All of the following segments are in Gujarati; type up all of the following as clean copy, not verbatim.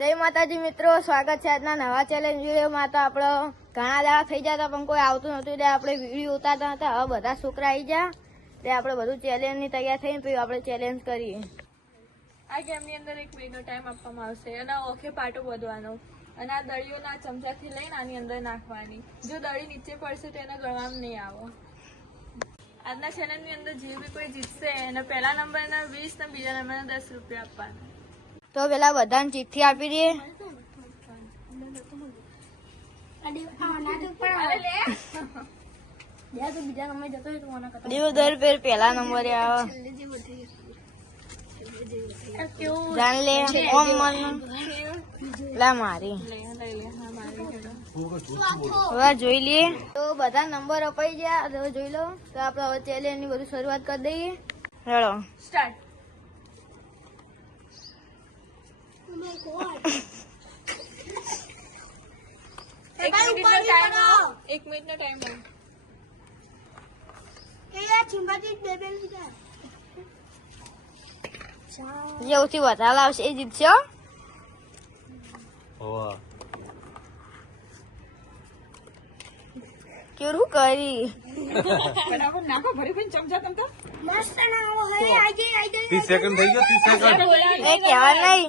જય માતાજી મિત્રો, સ્વાગત છે આજના નવા ચેલેન્જ વિડીયોમાં। તો આપણે ઘણા દાડા થઈ જતા પણ કોઈ આવતું નતું એટલે આપણે વિડીયો ઉતારતા હતા। હવે બધા છોકરા આવી ગયા એટલે આપણે બધું ચેલેન્જની તૈયાર થઈને પછી આપણે ચેલેન્જ કરીએ। આ ગેમની અંદર 1 મિનિટનો ટાઈમ આપવામાં આવશે અને ઓખે પાટો બધવાનો અને આ દળીઓના ચમચાથી લઈને આની અંદર નાખવાની। જો દળી નીચે પડશે તો એને ગળવામાં નહીં આવે। આજના ચેલેન્જની અંદર જે બી કોઈ જીતશે એને પહેલા નંબરના 20 ને બીજા નંબરના 10 રૂપિયા આપવાના। તો પેલા બધાને ચિઠ્ઠી આપી દઈએ। દેવદર પેર પેલા નંબરે આવે જાણ લે ઓમ મન લા મારી હવે જોઈ લઈએ। તો બધા નંબર અપાઈ ગયા, હવે જોઈ લો। તો આપણે હવે ચેલેન્જ ની બધું શરૂઆત કરી દઈએ। ચલો સ્ટાર્ટ। એક મિનિટનો ટાઈમ સૌથી વધારે આવશે એ જીતશે। કેવું કરી 30 સેકન્ડ થઈ ગયો 30 સેકન્ડ એ કહેવા નહીં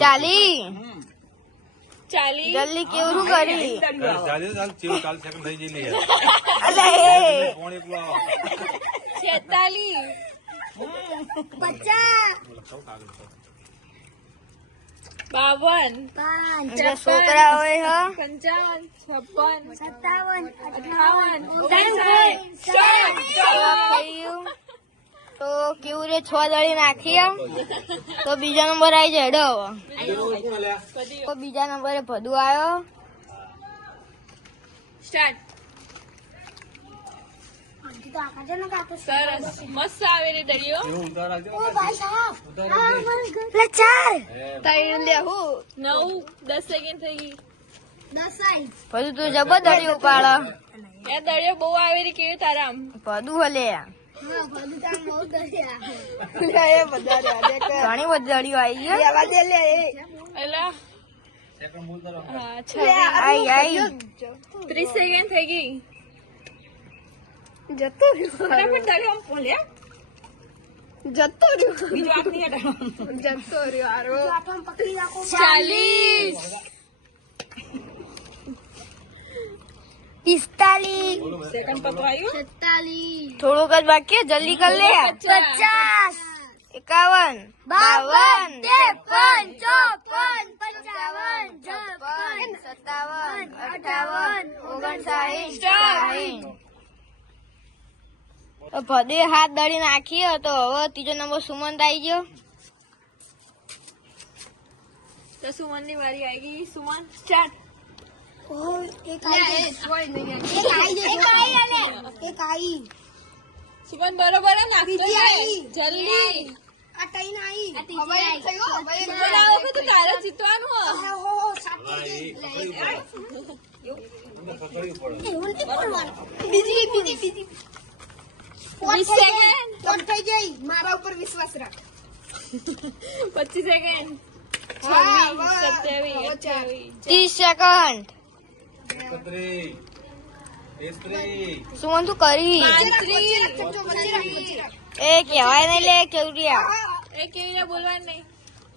ચાલી જલ્દી કેવું કરી 40 સેકન્ડ થઈ જઈ લે અલે કોણ એકલો 46 52 છોકરા હોય 55 56 તો કેવું રે 6 દળી નાખીએ તો બીજા નંબર આવી જાય। હેડો તો બીજા નંબરે ભદુ આવ્યો। સ્ટાર્ટ। સરસ મસ્ત આવેલી દળીઓ। તૈણ લેવું 9 10 સેકન્ડ થઈ ગઈ। ભદુ તું જબર દળી ઉપાડો। એ દળીઓ બહુ આવેલી કેવી તારામ ભદુ હલે ઘણી બધી દળીઓ આવી ગઈ। એલા હા 30 સેકન્ડ થઈ ગઈ। જતો ફટાફટ દળીઓ આમ બોલ્યા જતો બીજો આંખ નહીં હટાવો। જતો રહ્યો 40 45 સેકન્ડ પકવાયું। થોડુંક જ બાકી જલ્દી કર લે। 50 51 52 53 ભદે હાથ દળી નાખી તો હવે ત્રીજો નંબર સુમંત આવી ગયો। તો સુમન ની વારી આવી ગઈ। સુમન સ્ટાર્ટ। સુમન બરોબર નાખતો જલ્દી સુમન આવો કે તું તારે જીતવાનું 20 સેકન્ડ મારા ઉપર વિશ્વાસ રાખ। 25 સેકન્ડ 26 27 30 સેકન્ડ 33 સુમન તું કરી 35 એ કહેવાય નહીં લે કેવડિયા એ કેવી રીતે બોલવાનું નહીં।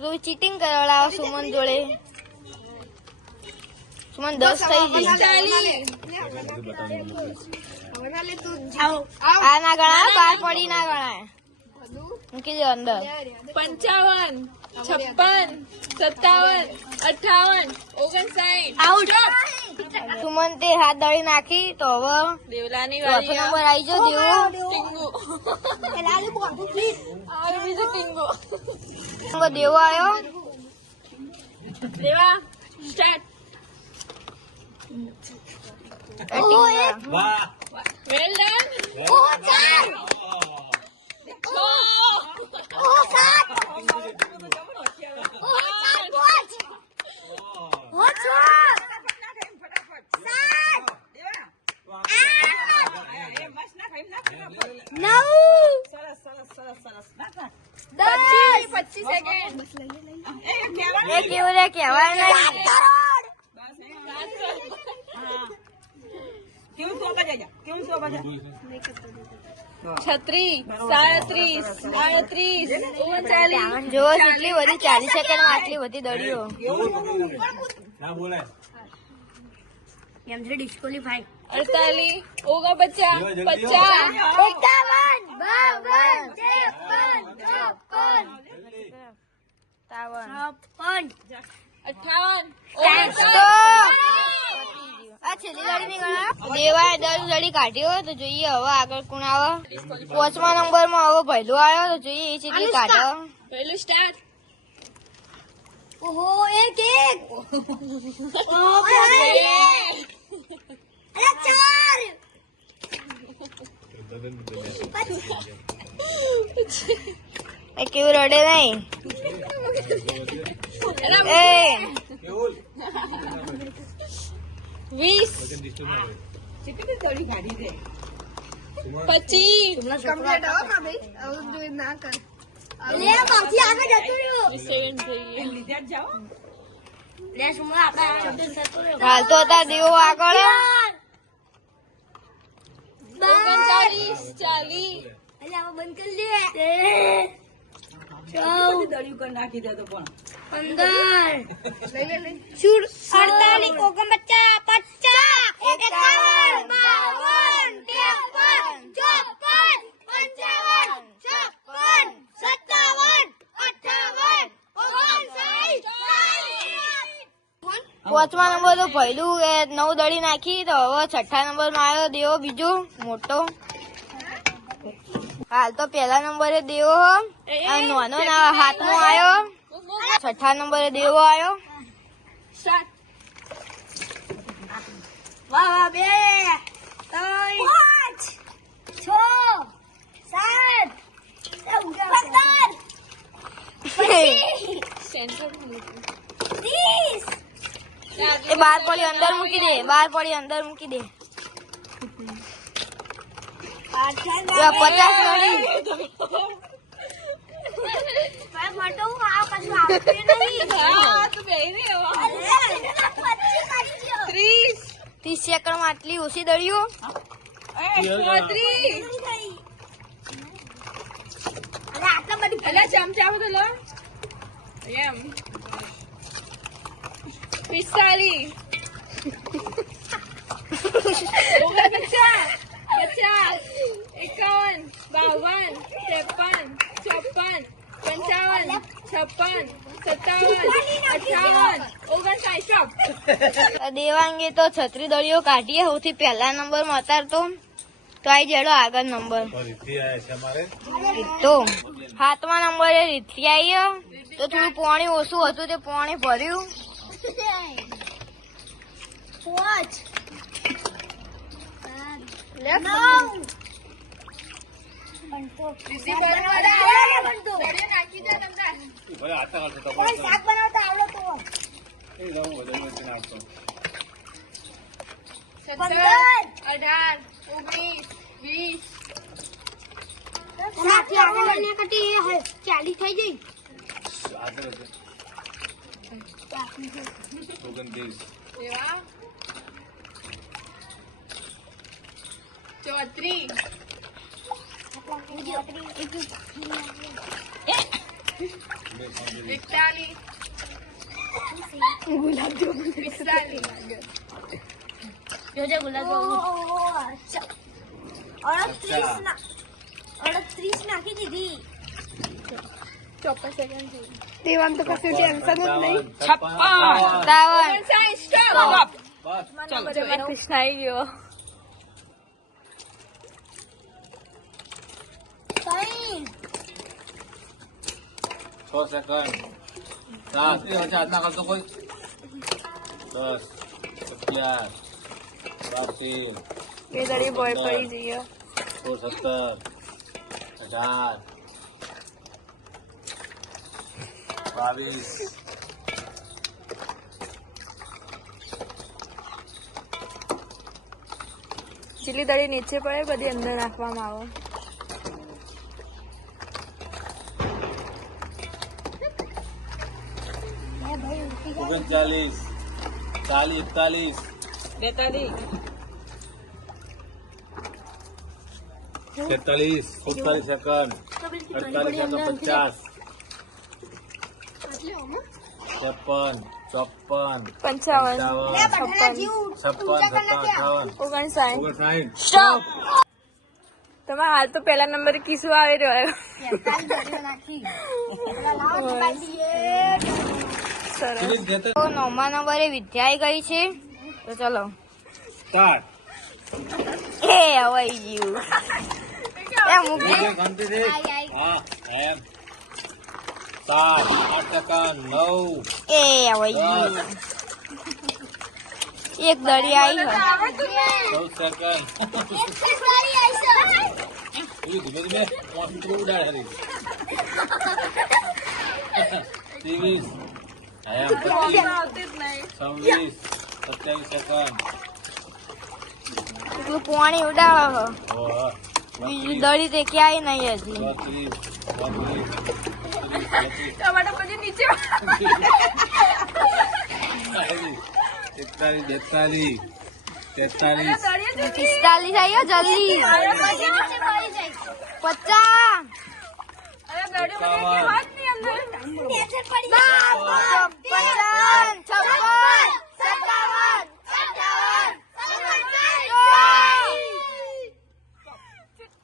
તું ચીટિંગ કરાવડાવ સુમન જોડે। સુમન 10 થઈ ગઈ। 40 આ ના ગણાય, બાર પડી ના ગણાય, મૂકી દે અંદર। 55 56 57 58 59 આઉટ। સુમન તે હાથ દળી નાખી તો હવે દેવલાની ચોથો વારી નંબર આવી ગયો દેવો। ટીંગુ આ બીજો ટીંગુ નંબર દેવો આવ્યો। દેવા સ્ટાર્ટ। વાહ વેલ ડન। નવ 10 30 સેકન્ડ. એ કેવું રે કહેવાય નહીં. છત્રીસ, 37, 38, 39. જો કેટલી બધી 40 સેકન્ડ માં આટલી બધી દડીઓ. ના બોલાય. ડિસ્કોલીફાઈ. 48, 49, 50. 58, છેલ્લી લડી ની ગણા દેવાય 10 લડી કાઢી હોય તો જોઈએ હવે આગળ કોણ આવે. 5મા નંબર માં હવે પહેલો આવ્યો તો જોઈએ એ કેટલી કાઢે. પહેલું સ્ટાર્ટ. ઓહો એક એ કેવું રડે નહીં. એ 20, 25. હાલ તો હતા દેવો આગળ. 39, 5મા નંબર તો પહેલું 9 દડી નાખી તો હવે 6ઠા નંબર માં આવ્યો દેવો બીજો મોટો. હાલ તો પહેલા નંબરે દેવો અને નાનો ના 7મો આવ્યો. 6ઠા નંબરે દેવો આવ્યો. 7. વાહ 2 3 સેન્ટર. એ બાર પડી અંદર મૂકી દે. 50 લડી. હા તો બેહી રહે. 30, 30 સેકન્ડ માં આટલી ઓછી દડીઓ. 34. અલા ચમચા બધું લો એમ. 45, 50, 51, 52, 53, 56, 57, 58, 59. દેવાંગે તો 36 દડીઓ કાઢીએ સૌથી પહેલા નંબર માં ઉતારતો તો આઈ જેડો આગળ નંબર. રીતિ આયા છે અમારે. તો 7મા નંબરે રીતિ આવી તો થોડું પાણી ઓછું હતું તે પાણી ભર્યું. ભલે આટા હાલતો તો એ જાઉં બધા વચ્ચે નાખતો. 17, 18, 19, 20. આગળ હતો. 29. એવા 34, 41, 45. જોજે ગુલાબ 38 નાખી દીધી. 54 સેકન્ડ થઈ. દેવાન તો કશું ટેન્શન જ નહીં. 56. સ્ટોપ. બસ. ચાલો કૃષ્ણ આવી ગયો. 6 સેકન્ડ. 7. એ વચ્ચે હાથ ના કરતો કોઈ. 10, 11, 12, એ દડી બોય પડી જઈએ. 17, 18, 22. જેટલી દડી નીચે પડે બધી અંદર નાખવામાં આવે. 39, 40, 41, 43, 47 સેકન્ડ, 48 સેકન્ડ, 50, 53, 54, 55, 55, 56, 57, 59. 59. સ્ટોપ. તમારા હાલ તો પહેલા નંબરે કિસ્સો આવી રહ્યો. સરસ. ફિનિશ જતો. તો 9મા નંબરે વિદ્યાએ ગઈ છે. તો ચલો સ્ટાર્ટ. એ અવાઈ ગયું એ મૂકી ગણતરી થઈ. હા, એમ. 7, 8 સેકન્ડ, 9, એ અવાઈ ગયું 10, એક દડી આવી હોય 14 સેકન્ડ. ધીમે ધીમે મોટું ઉડાડ હરી. 23, એમ. 25, આવતી જ નહીં. 26, 27 સેકન્ડ. એટલું પાણી ઉડાવે ઓહો. બીજું દડી તે ક્યાંય નહીં હજી 32, 33, ટમાટર પછી નીચે 42, 43, 43, 43, 45 આવ્યો જલ્દી 50 અરે દડી મને કે હાથ ની અંદર 55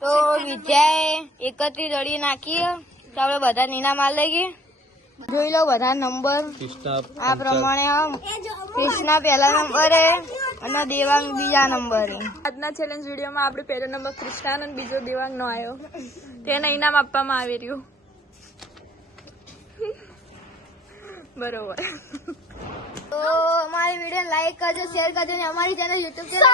તો વિદ્યાએ 31 દડી નાખી તો આપણે બધા નીના માર લઈએ જોઈ લો બધા નંબર આ પ્રમાણે કૃષ્ણા પહેલા નંબરે અને દેવાંગ બીજા નંબરે આજના ચેલેન્જ વિડીયોમાં આપણે પહેલો નંબર કૃષ્ણાન અને બીજો દેવાંગ નો આવ્યો તેને ઇનામ આપવામાં આવી રહ્યું. બરોબર. તો અમારી વિડીયો લાઈક કરજો શેર કરજો અને અમારી ચેનલ યુટ્યુબ ચેનલ